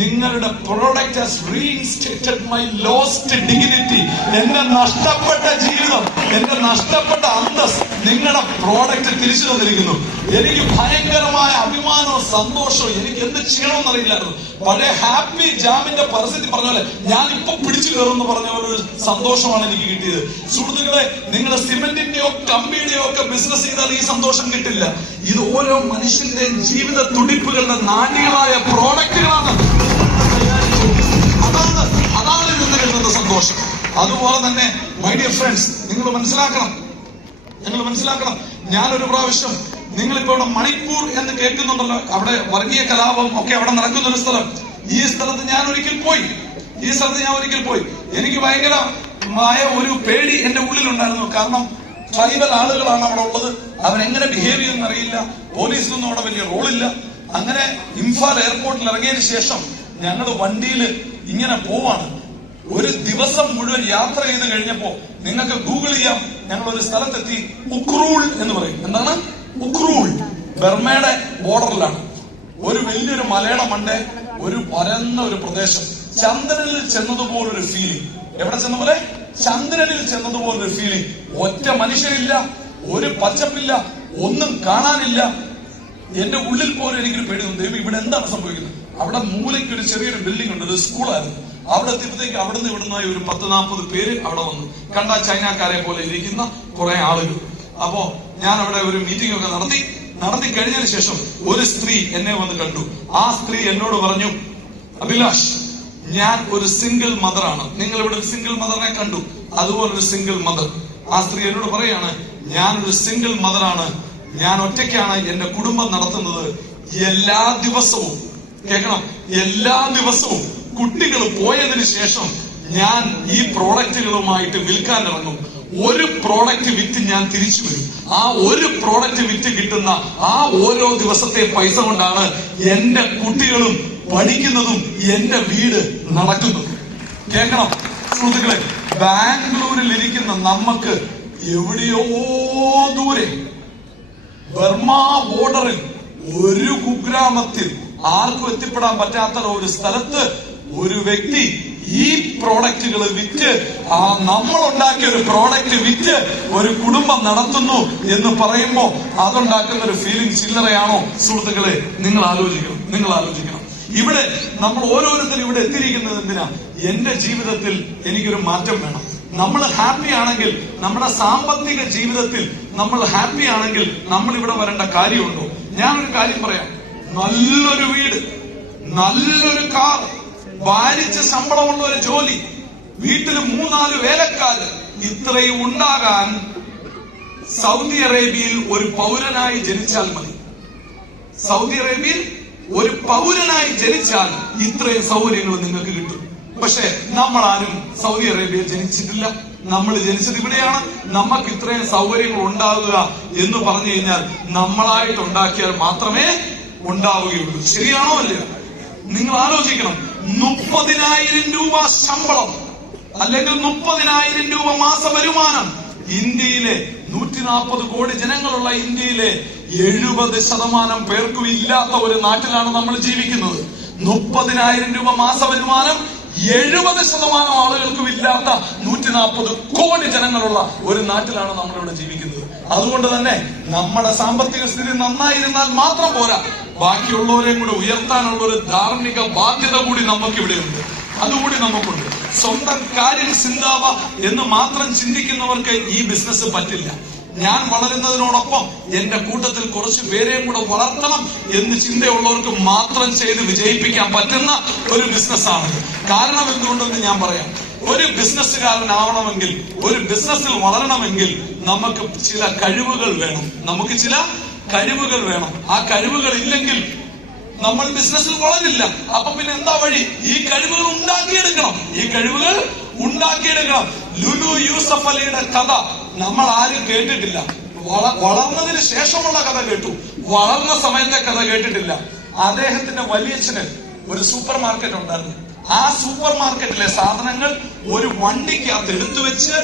നിങ്ങളുടെ product has reinstated my lost dignity. എന്റെ നഷ്ടപ്പെട്ട ജീവിതം, എന്റെ നഷ്ടപ്പെട്ട അന്തസ് നിങ്ങളുടെ പ്രോഡക്റ്റ് തിരിച്ചു തന്നിരിക്കുന്നു. എനിക്ക് ഭയങ്കരമായ അഭിമാനവും സന്തോഷവും. എനിക്ക് എന്ത് ചെയ്യണമെന്ന് അറിയില്ലായിരുന്നു. പഴയ ഹാപ്പി ജാമിന്റെ പരസ്യത്തിൽ പറഞ്ഞ പോലെ ഞാൻ ഇപ്പൊ പിടിച്ചു കയറുമെന്ന് പറഞ്ഞ പോലെ ഒരു സന്തോഷമാണ് എനിക്ക് കിട്ടിയത്. സുഹൃത്തുക്കളെ, നിങ്ങൾ സിമെന്റിന്റെയോ കമ്പിയുടെയോ ഒക്കെ ബിസിനസ് ചെയ്താൽ ഈ സന്തോഷം കിട്ടില്ല. ഇത് ഓരോ മനുഷ്യന്റെ ജീവിത തുടിപ്പുകളുടെ നാണ്യങ്ങളായ പ്രോഡക്റ്റുകളാണ്. അതാണ് ഇതിൽ കിട്ടുന്ന സന്തോഷം. അതുപോലെ തന്നെ മൈ ഡിയർ ഫ്രണ്ട്സ്, നിങ്ങൾ മനസ്സിലാക്കണം. ഞാനൊരു പ്രാവശ്യം, നിങ്ങളിപ്പോ ഇവിടെ മണിപ്പൂർ എന്ന് കേൾക്കുന്നുണ്ടല്ലോ, അവിടെ വർഗീയ കലാപം ഒക്കെ അവിടെ നടക്കുന്ന ഒരു സ്ഥലം. ഈ സ്ഥലത്ത് ഞാൻ ഒരിക്കൽ പോയി. എനിക്ക് ഭയങ്കരമായ ഒരു പേടി എന്റെ ഉള്ളിലുണ്ടായിരുന്നു. കാരണം ട്രൈബൽ ആളുകളാണ് അവിടെ ഉള്ളത്. അവരെങ്ങനെ ബിഹേവ് ചെയ്യുമെന്ന് അറിയില്ല. പോലീസിനൊന്നും അവിടെ വലിയ റോളില്ല. അങ്ങനെ ഇംഫാൽ എയർപോർട്ടിൽ ഇറങ്ങിയതിനു ശേഷം ഞങ്ങൾ വണ്ടിയിൽ ഇങ്ങനെ പോവാണ്. ഒരു ദിവസം മുഴുവൻ യാത്ര ചെയ്ത് കഴിഞ്ഞപ്പോ നിങ്ങൾക്ക് ഗൂഗിൾ ചെയ്യാം. ഞങ്ങൾ ഒരു സ്ഥലത്തെത്തി. ഉക്രൂൾ എന്ന് പറയും. എന്താണ് ഉക്രൂൾ? ബർമയുടെ ബോർഡറിലാണ്. ഒരു വലിയൊരു മലയുടെ മണ്ടേ ഒരു പരന്ന ഒരു പ്രദേശം. ചന്ദ്രനിൽ ചെന്നതുപോലൊരു ഫീലിംഗ്. എവിടെ ചെന്ന പോലെ? ചന്ദ്രനിൽ ചെന്നതുപോലൊരു ഫീലിംഗ്. ഒറ്റ മനുഷ്യരില്ല, ഒരു പച്ചപ്പില്ല, ഒന്നും കാണാനില്ല. എന്റെ ഉള്ളിൽ പോലും എനിക്കൊരു പേടി തോന്നി. ദൈവം, ഇവിടെ എന്താണ് സംഭവിക്കുന്നത്? അവിടെ മൂലയ്ക്ക് ഒരു ചെറിയൊരു ബിൽഡിംഗ് ഉണ്ട്, ഒരു സ്കൂളായിരുന്നു. അവിടെ എത്തിയപ്പോഴത്തേക്ക് അവിടുന്ന് ഇവിടുന്നായി ഒരു 10-40 പേര് അവിടെ വന്നു. കണ്ട ചൈനക്കാരെ പോലെ ഇരിക്കുന്ന കുറെ ആളുകൾ. അപ്പോ ഞാൻ അവിടെ ഒരു മീറ്റിംഗ് ഒക്കെ നടത്തി കഴിഞ്ഞതിന് ശേഷം ഒരു സ്ത്രീ എന്നെ വന്ന് കണ്ടു. ആ സ്ത്രീ എന്നോട് പറഞ്ഞു, അഭിലാഷ്, ഞാൻ ഒരു സിംഗിൾ മദറാണ്. നിങ്ങൾ ഇവിടെ ഒരു സിംഗിൾ മദറിനെ കണ്ടു, അതുപോലൊരു സിംഗിൾ മദർ. ആ സ്ത്രീ എന്നോട് പറയാണ്, ഞാനൊരു സിംഗിൾ മദറാണ്. ഞാൻ ഒറ്റയ്ക്കാണ് എന്റെ കുടുംബം നടത്തുന്നത്. എല്ലാ ദിവസവും, കേൾക്കണം, എല്ലാ ദിവസവും കുട്ടികൾ പോയതിനു ശേഷം ഞാൻ ഈ പ്രോഡക്റ്റുകളുമായിട്ട് വിൽക്കാൻ ഇറങ്ങും. ഒരു പ്രോഡക്റ്റ് വിറ്റ് ഞാൻ തിരിച്ചു വരും. ആ ഒരു പ്രോഡക്റ്റ് വിറ്റ് കിട്ടുന്ന ആ ഓരോ ദിവസത്തെ പൈസ കൊണ്ടാണ് എന്റെ കുട്ടികളും പഠിക്കുന്നതും എന്റെ വീട് നടക്കുന്നതും. കേൾക്കണം സുഹൃത്തുക്കളെ, ബാംഗ്ലൂരിൽ ഇരിക്കുന്ന നമുക്ക് എവിടെയോ ദൂരെ ബർമ ബോർഡറിൽ ഒരു കുഗ്രാമത്തിൽ ആർക്കും എത്തിപ്പെടാൻ പറ്റാത്ത ഒരു സ്ഥലത്ത് ഒരു വ്യക്തി ഈ പ്രോഡക്റ്റുകൾ വിറ്റ്, ആ നമ്മൾ ഉണ്ടാക്കിയ ഒരു പ്രോഡക്റ്റ് വിറ്റ് ഒരു കുടുംബം നടത്തുന്നു എന്ന് പറയുമ്പോൾ അതുണ്ടാക്കുന്ന ഒരു ഫീലിംഗ് ചില്ലറയാണോ സുഹൃത്തുക്കളെ? നിങ്ങൾ ആലോചിക്കണം. ഇവിടെ നമ്മൾ ഓരോരുത്തരും ഇവിടെ എത്തിയിരിക്കുന്നത് എന്തിനാ? എന്റെ ജീവിതത്തിൽ എനിക്കൊരു മാറ്റം വേണം. നമ്മൾ ഹാപ്പി ആണെങ്കിൽ, നമ്മുടെ സാമ്പത്തിക ജീവിതത്തിൽ നമ്മൾ ഹാപ്പി ആണെങ്കിൽ നമ്മൾ ഇവിടെ വരേണ്ട കാര്യമുണ്ടോ? ഞാനൊരു കാര്യം പറയാം. നല്ലൊരു വീട്, നല്ലൊരു കാർ, ഭാരിച്ച ശമ്പളമുള്ള ഒരു ജോലി, വീട്ടിൽ 3-4 വേലക്കാര്, ഇത്രയും ഉണ്ടാകാൻ സൗദി അറേബ്യയിൽ ഒരു പൗരനായി ജനിച്ചാൽ മതി. സൗദി അറേബ്യയിൽ ഒരു പൗരനായി ജനിച്ചാൽ ഇത്രയും സൗകര്യങ്ങൾ നിങ്ങൾക്ക് കിട്ടും. പക്ഷെ നമ്മളാരും സൗദി അറേബ്യയിൽ ജനിച്ചിട്ടില്ല. നമ്മൾ ജനിച്ചത് ഇവിടെയാണ്. നമുക്ക് ഇത്രയും സൗകര്യങ്ങൾ ഉണ്ടാവുക എന്ന് പറഞ്ഞു കഴിഞ്ഞാൽ നമ്മളായിട്ട് ഉണ്ടാക്കിയാൽ മാത്രമേ ഉണ്ടാവുകയുള്ളൂ. ശരിയാണോ അല്ലയോ? നിങ്ങൾ ആലോചിക്കണം. 30,000 രൂപ ശമ്പളം അല്ലെങ്കിൽ 30,000 രൂപ മാസ വരുമാനം ഇന്ത്യയിലെ 140 കോടി ജനങ്ങളുള്ള ഇന്ത്യയിലെ 70% പേർക്കും ഇല്ലാത്ത ഒരു നാട്ടിലാണ് നമ്മൾ ജീവിക്കുന്നത്. 30,000 രൂപ മാസ വരുമാനം 70% ആളുകൾക്കും ഇല്ലാത്ത 140 കോടി ജനങ്ങളുള്ള ഒരു നാട്ടിലാണ് നമ്മളിവിടെ ജീവിക്കുന്നത്. അതുകൊണ്ട് തന്നെ നമ്മുടെ സാമ്പത്തിക സ്ഥിതി നന്നായിരുന്നാൽ മാത്രം പോരാ, ബാക്കിയുള്ളവരെയും കൂടെ ഉയർത്താനുള്ള ഒരു ധാർമ്മിക ബാധ്യത കൂടി നമുക്കിവിടെയുണ്ട്. അതുകൂടി നമുക്കുണ്ട്. സ്വന്തം കാര്യം ചിന്താവ എന്ന് മാത്രം ചിന്തിക്കുന്നവർക്ക് ഈ ബിസിനസ് പറ്റില്ല. ഞാൻ വളരുന്നതിനോടൊപ്പം എന്റെ കൂട്ടത്തിൽ കുറച്ച് പേരെയും കൂടെ വളർത്തണം എന്ന് ചിന്തയുള്ളവർക്ക് മാത്രം ചെയ്ത് വിജയിപ്പിക്കാൻ പറ്റുന്ന ഒരു ബിസിനസ്സാണ്. കാരണം എന്തുകൊണ്ടെന്ന് ഞാൻ പറയാം. ഒരു ബിസിനസ്സുകാരനാവണമെങ്കിൽ, ഒരു ബിസിനസ്സിൽ വളരണമെങ്കിൽ നമുക്ക് ചില കഴിവുകൾ വേണം. ആ കഴിവുകൾ ഇല്ലെങ്കിൽ നമ്മൾ ബിസിനസ്സിൽ വളരില്ല. അപ്പൊ പിന്നെ എന്താ വഴി? ഈ കഴിവുകൾ ഉണ്ടാക്കിയെടുക്കണം. ലുലു യൂസഫ് അലിയുടെ കഥ നമ്മൾ ആരും കേട്ടിട്ടില്ല. വളർന്നതിന് ശേഷമുള്ള കഥ കേട്ടു, വളർന്ന സമയത്തെ കഥ കേട്ടിട്ടില്ല. അദ്ദേഹത്തിന്റെ വലിയച്ഛന് ഒരു സൂപ്പർ മാർക്കറ്റ് ഉണ്ടായിരുന്നു. ആ സൂപ്പർ മാർക്കറ്റിലെ സാധനങ്ങൾ ഒരു വണ്ടിക്കകത്ത് എടുത്തു വെച്ച്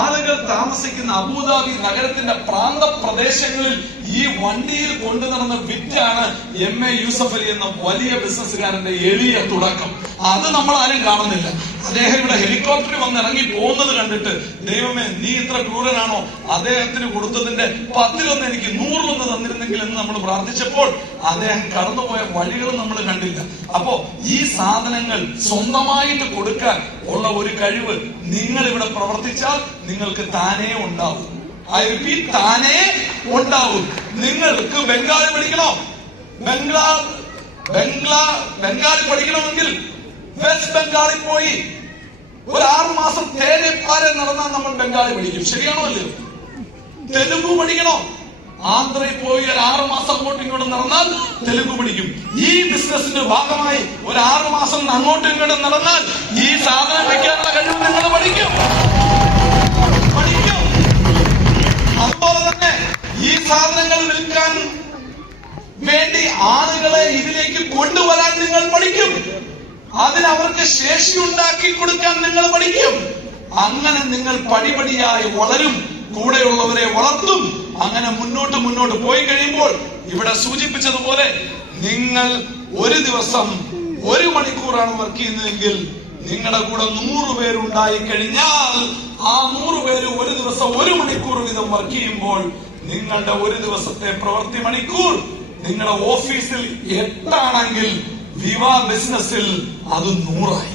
ആളുകൾ താമസിക്കുന്ന അബുദാബി നഗരത്തിന്റെ പ്രാന്ത പ്രദേശങ്ങളിൽ ഈ വണ്ടിയിൽ കൊണ്ടു നടന്ന വിറ്റാണ് MA യൂസഫ് അലി എന്ന വലിയ ബിസിനസ്സുകാരന്റെ എളിയ തുടക്കം. അത് നമ്മൾ ആരും കാണുന്നില്ല. അദ്ദേഹം ഇവിടെ ഹെലികോപ്റ്ററിൽ വന്ന് ഇറങ്ങി പോകുന്നത് കണ്ടിട്ട് ദൈവമേ നീ ഇത്ര ക്രൂരനാണോ, അദ്ദേഹത്തിന് കൊടുത്തതിന്റെ 10 എനിക്ക് 100 തന്നിരുന്നെങ്കിൽ എന്ന് നമ്മൾ പ്രാർത്ഥിച്ചപ്പോൾ അദ്ദേഹം കടന്നുപോയ വഴികൾ നമ്മൾ കണ്ടില്ല. അപ്പോ ഈ സാധനങ്ങൾ സ്വന്തമായിട്ട് കൊടുക്കാൻ ഉള്ള ഒരു കഴിവ് നിങ്ങൾ ഇവിടെ പ്രവർത്തിച്ചാൽ നിങ്ങൾക്ക് താനേ ഉണ്ടാവും. താനേ ഉണ്ടാവും. നിങ്ങൾക്ക് ബംഗാളി പഠിക്കണോ? ബംഗാളി പഠിക്കണമെങ്കിൽ വെസ്റ്റ് ബംഗാളിൽ പോയി ഒരു 6 മാസം തേരെപ്പാരെ നടന്നാൽ നമ്മൾ ബംഗാളി പഠിക്കും. ശരിയാണോ അല്ലയോ? തെലുങ്കു പഠിക്കണോ? ആന്ധ്രയിൽ പോയി ഒരു 6 മാസം അങ്ങോട്ടും ഇങ്ങോട്ടും നടന്നാൽ തെലുങ്കു പഠിക്കും. ഈ ബിസിനസിന്റെ ഭാഗമായി ഒരു 6 മാസം അങ്ങോട്ടും ഇങ്ങോട്ടും നടന്നാൽ ഈ സാധനം വെക്കാനുള്ള കഴിവ് നിങ്ങൾ പഠിക്കും. അതുപോലെ തന്നെ ഈ സാധനങ്ങൾ വിൽക്കാൻ വേണ്ടി ആളുകളെ ഇതിലേക്ക് കൊണ്ടുവരാൻ നിങ്ങൾ പഠിക്കും. അതിനവർക്ക് ശേഷി ഉണ്ടാക്കി കൊടുക്കാൻ നിങ്ങൾ പഠിക്കും. അങ്ങനെ നിങ്ങൾ പടിപടിയായി വളരും, കൂടെയുള്ളവരെ വളർത്തും. അങ്ങനെ മുന്നോട്ട് പോയി കഴിയുമ്പോൾ ഇവിടെ സൂചിപ്പിച്ചതുപോലെ നിങ്ങൾ ഒരു ദിവസം 1 മണിക്കൂറാണ് വർക്ക് ചെയ്യുന്നതെങ്കിൽ നിങ്ങളുടെ കൂടെ 100 പേരുണ്ടായി കഴിഞ്ഞാൽ ആ 100 പേര് ഒരു ദിവസം 1 മണിക്കൂർ വീതം വർക്ക് ചെയ്യുമ്പോൾ നിങ്ങളുടെ ഒരു ദിവസത്തെ പ്രവൃത്തി മണിക്കൂർ നിങ്ങളുടെ ഓഫീസിൽ 8 ആണെങ്കിൽ വിവാ ബിസിനസ്സിൽ അത് 100ആയി.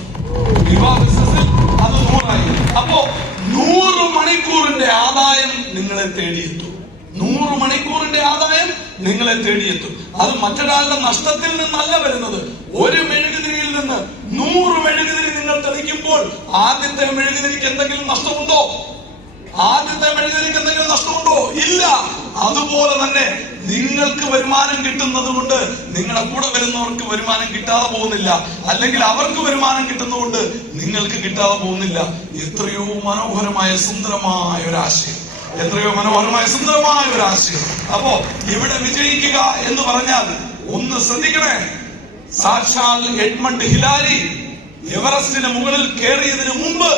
വിവാ ബിസിനസ്സിൽ അത് 100ആയി. അപ്പോ 100 മണിക്കൂറിന്റെ ആദായം നിങ്ങളെ തേടിയെത്തും. 100 മണിക്കൂറിന്റെ ആദായം നിങ്ങളെ തേടിയെത്തും. അത് മറ്റൊരാളുടെ നഷ്ടത്തിൽ നിന്നല്ല വരുന്നത്. ഒരു മെഴുകുതിരിയിൽ നിന്ന് 100 മെഴുകുതിരി നിങ്ങൾ തെളിക്കുമ്പോൾ ആദ്യത്തെ മെഴുകുതിരിക്ക് എന്തെങ്കിലും നഷ്ടമുണ്ടോ? ആദ്യത്തെ മെഴുകുതിരിക്ക് എന്തെങ്കിലും നഷ്ടമുണ്ടോ? ഇല്ല. അതുപോലെ തന്നെ നിങ്ങൾക്ക് വരുമാനം കിട്ടുന്നത് കൊണ്ട് നിങ്ങളുടെ കൂടെ വരുന്നവർക്ക് വരുമാനം കിട്ടാതെ പോകുന്നില്ല, അല്ലെങ്കിൽ അവർക്ക് വരുമാനം കിട്ടുന്നതുകൊണ്ട് നിങ്ങൾക്ക് കിട്ടാതെ പോകുന്നില്ല. എത്രയോ മനോഹരമായ സുന്ദരമായ ഒരു ആശയം, എത്രയോ മനോഹരമായ സുന്ദരമായ ഒരു ആശയം. അപ്പോ ഇവിടെ വിജയിക്കുക എന്ന് പറഞ്ഞാൽ ഒന്ന് ശ്രദ്ധിക്കണേ. സാക്ഷാൽ എഡ്മണ്ട് ഹിലാരി എവറസ്റ്റിന് മുകളിൽ കയറിയതിനു മുമ്പ്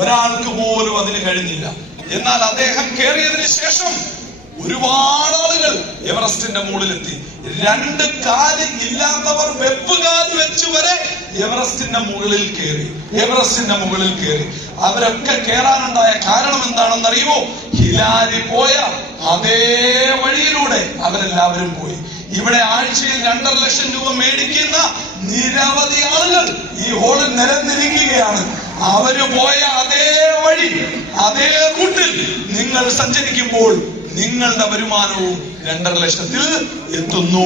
ഒരാൾക്ക് പോലും അതിന് കഴിഞ്ഞില്ല. എന്നാൽ അദ്ദേഹം കയറിയതിനു ശേഷം ഒരുപാട് ആളുകൾ എവറസ്റ്റിന്റെ മുകളിലെത്തി. 2 കാല് ഇല്ലാത്തവർ വെപ്പുകാൽ വെച്ച് വരെ എവറസ്റ്റിന്റെ മുകളിൽ കയറി. അവരൊക്കെ കയറാനുണ്ടായ കാരണം എന്താണെന്നറിയുമോ? ഹിലാരി പോയ അതേ വഴിയിലൂടെ അവരെല്ലാവരും പോയി. ഇവിടെ ആഴ്ചയിൽ 2.5 ലക്ഷം രൂപ മേടിക്കുന്ന നിരവധി ആളുകൾ ഈ ഹോളിൽ നിരന്നിരിക്കുകയാണ്. അവര് പോയ അതേ വഴി, അതേ റൂട്ടിൽ നിങ്ങൾ സഞ്ചരിക്കുമ്പോൾ നിങ്ങളുടെ വരുമാനവും 2.5 ലക്ഷത്തിൽ എത്തുന്നു.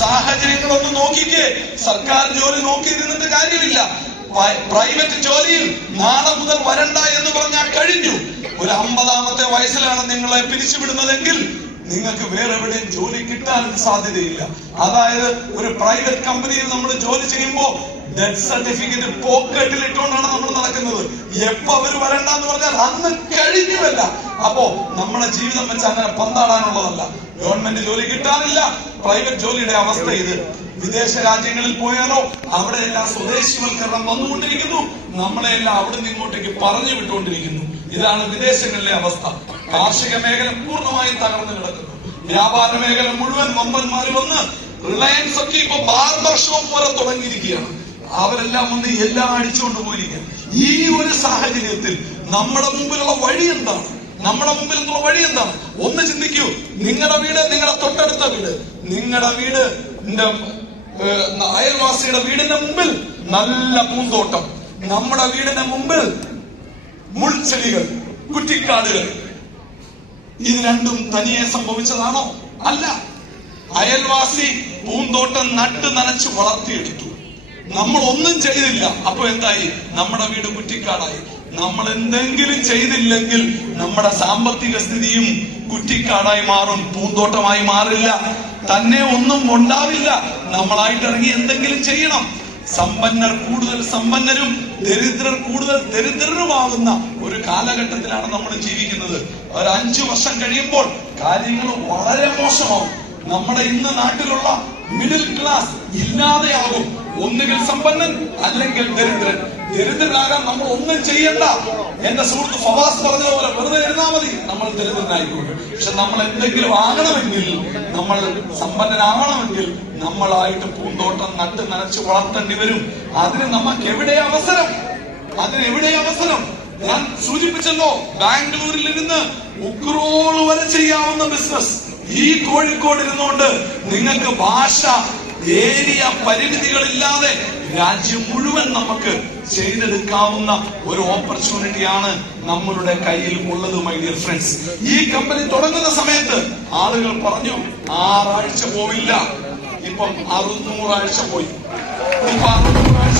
സാഹചര്യങ്ങളൊന്ന് നോക്കിക്കേ. സർക്കാർ ജോലി നോക്കിയിരുന്നിട്ട് കാര്യമില്ല. പ്രൈവറ്റ് ജോലിയിൽ നാളെ മുതൽ വരണ്ട എന്ന് പറഞ്ഞാൽ കഴിഞ്ഞു. ഒരു 50-ാമത്തെ വയസ്സിലാണ് നിങ്ങളെ പിരിച്ചുവിടുന്നതെങ്കിൽ നിങ്ങൾക്ക് വേറെ എവിടെയും ജോലി കിട്ടാനും സാധ്യതയില്ല. അതായത് ഒരു പ്രൈവറ്റ് കമ്പനിയിൽ നമ്മൾ ജോലി ചെയ്യുമ്പോൾ ഡെത്ത് സർട്ടിഫിക്കറ്റ് പോക്കറ്റിൽ ഇട്ടുകൊണ്ടാണ് നമ്മൾ നടക്കുന്നത്. എപ്പോ അവര് വരണ്ടെന്ന് പറഞ്ഞാൽ അന്ന് കഴിഞ്ഞുവല്ല. അപ്പോ നമ്മുടെ ജീവിതം വെച്ച് അങ്ങനെ പന്താടാനുള്ളതല്ല. ഗവൺമെന്റ് ജോലി കിട്ടാനില്ല, പ്രൈവറ്റ് ജോലിയുടെ അവസ്ഥ ഇത്. വിദേശ രാജ്യങ്ങളിൽ പോയാലോ അവിടെയെല്ലാം സ്വദേശിവൽക്കരണം വന്നുകൊണ്ടിരിക്കുന്നു. നമ്മളെല്ലാം അവിടെ നിന്ന് ഇങ്ങോട്ടേക്ക് പറഞ്ഞു വിട്ടുകൊണ്ടിരിക്കുന്നു. ഇതാണ് വിദേശങ്ങളിലെ അവസ്ഥ. കാർഷിക മേഖല പൂർണ്ണമായും തകർന്നു കിടക്കുന്നു. വ്യാപാര മേഖല മുഴുവൻ വമ്പന്മാര് വന്ന് റിലയൻസ് ഒക്കെ ഇപ്പൊ ബാർബർ ഷോപ്പ് പോലെ തുടങ്ങിയിരിക്കുകയാണ്. അവരെല്ലാം വന്ന് എല്ലാം അടിച്ചുകൊണ്ട് പോയിരിക്കുകയാണ്. ഈ ഒരു സാഹചര്യത്തിൽ നമ്മുടെ മുമ്പിലുള്ള വഴി എന്താണ്? ഒന്ന് ചിന്തിക്കൂ. നിങ്ങളുടെ വീട്, നിങ്ങളുടെ തൊട്ടടുത്ത വീട്, നിങ്ങളുടെ വീട്, അയൽവാസിയുടെ വീടിന്റെ മുമ്പിൽ നല്ല പൂന്തോട്ടം, നമ്മുടെ വീടിന്റെ മുമ്പിൽ മുൾച്ചെടികൾ, കുറ്റിക്കാടുകൾ. ഇത് രണ്ടും തനിയെ സംഭവിച്ചതാണോ? അല്ല. അയൽവാസി പൂന്തോട്ടം നട്ട് നനച്ച് വളർത്തിയെടുത്തു. നമ്മൾ ഒന്നും ചെയ്തില്ല. അപ്പൊ എന്തായി? നമ്മുടെ വീട് കുറ്റിക്കാടായി. നമ്മൾ എന്തെങ്കിലും ചെയ്തില്ലെങ്കിൽ നമ്മുടെ സാമ്പത്തിക സ്ഥിതിയും കുറ്റിക്കാടായി മാറും, പൂന്തോട്ടമായി മാറില്ല. തന്നെ ഒന്നും ഉണ്ടാവില്ല. നമ്മളായിട്ട് ഇറങ്ങി എന്തെങ്കിലും ചെയ്യണം. സമ്പന്നർ കൂടുതൽ സമ്പന്നരും ദരിദ്രർ കൂടുതൽ ദരിദ്രരുമാകുന്ന ഒരു കാലഘട്ടത്തിലാണ് നമ്മൾ ജീവിക്കുന്നത്. ഒരു 5 വർഷം കഴിയുമ്പോൾ കാര്യങ്ങൾ വളരെ മോശമാവും. നമ്മുടെ ഇന്ന് നാട്ടിലുള്ള മിഡിൽ ക്ലാസ് ഇല്ലാതെയാകും. ഒന്നുകിൽ സമ്പന്നൻ അല്ലെങ്കിൽ ദരിദ്രൻ. ദരിദ്രരാകാൻ നമ്മൾ ഒന്നും ചെയ്യണ്ട. എന്റെ സുഹൃത്ത് ഫവാസ് പറഞ്ഞ പോലെ വെറുതെ എഴുതാ മതി, നമ്മൾ ദരിദ്രനായിക്കോട്ടെ. പക്ഷെ നമ്മൾ എന്തെങ്കിലും ആകണമെങ്കിൽ, നമ്മൾ സമ്പന്നനാകണമെങ്കിൽ നമ്മളായിട്ട് പൂന്തോട്ടം നട്ട് നനച്ച് വളർത്തേണ്ടി വരും. അതിന് നമുക്ക് എവിടെ അവസരം? അതിനെവിടെ അവസരം? ഞാൻ സൂചിപ്പിച്ചല്ലോ, ബാംഗ്ലൂരിൽ ഇരുന്ന് ഉക്രോൾ വരെ ചെയ്യാവുന്ന ബിസിനസ് ഈ കോഴിക്കോട് ഇരുന്നുകൊണ്ട് നിങ്ങൾക്ക് ഭാഷ ഏരിയ പരിമിതികളില്ലാതെ രാജ്യം മുഴുവൻ നമുക്ക് ചെയ്തെടുക്കാവുന്ന ഒരു ഓപ്പർച്യൂണിറ്റിയാണ് നമ്മളുടെ കയ്യിൽ ഉള്ളത്. മൈ ഡിയർ ഫ്രണ്ട്സ്, ഈ കമ്പനി തുടങ്ങുന്ന സമയത്ത് ആളുകൾ പറഞ്ഞു 6 ആഴ്ച പോവില്ല. ഇപ്പം 600 ആഴ്ച പോയി. ഇപ്പൊ 600 ആഴ്ച